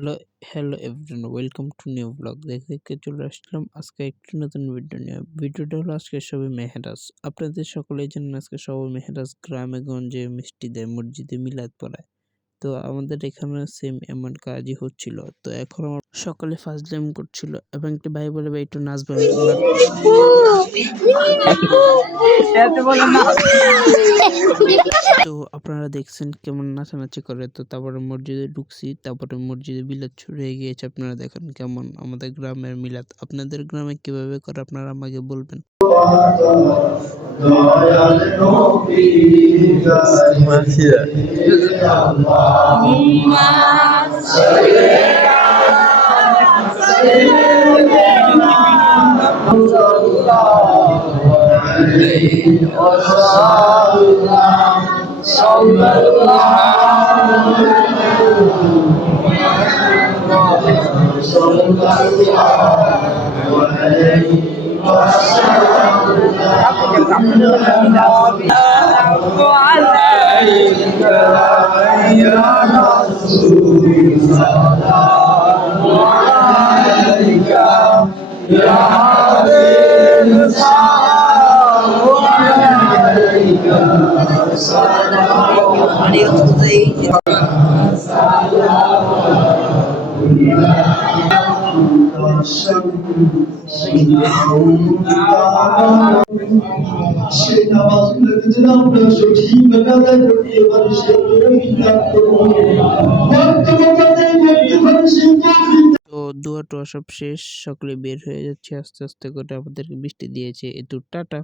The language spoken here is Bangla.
Hello, hello everyone, welcome to new blog. দেখতে চলে আসলাম আজকে একটি নতুন ভিডিও নিয়ে। ভিডিওটা হলো আজকে সবে মেহরাজ। আপনাদের সকলেই জানেন আজকে সবে মেহরাজ গ্রামে গঞ্জে মিষ্টি দেয়, মসজিদে মিলাদ পড়ায়। তো আমাদের এখানে সেম এমন কাজই হচ্ছিল। তো এখন আমার সকালে ফাজলাম করছিল এবং একটি ভাই বলে, ভাই একটু নাচবেন। তো আপনারা দেখছেন কেমন নাচানাচি করে। তো তারপরে মসজিদে ঢুকছি, তারপরে মসজিদে মিলাদ শুরু হয়ে গিয়েছে। আপনারা দেখেন কেমন আমাদের গ্রামের মিলাদ। আপনাদের গ্রামে কিভাবে করে আপনারা আমাকে বলবেন। সেই নামাজগুলোকে যেন আমরা সঠিকভাবে আদায় করতে পারি, তো দোয়া টোয়া সব শেষ, সকলে বের হয়ে যাচ্ছে আস্তে আস্তে করে। আমাদেরকে বৃষ্টি দিয়েছে। এতো টাটা।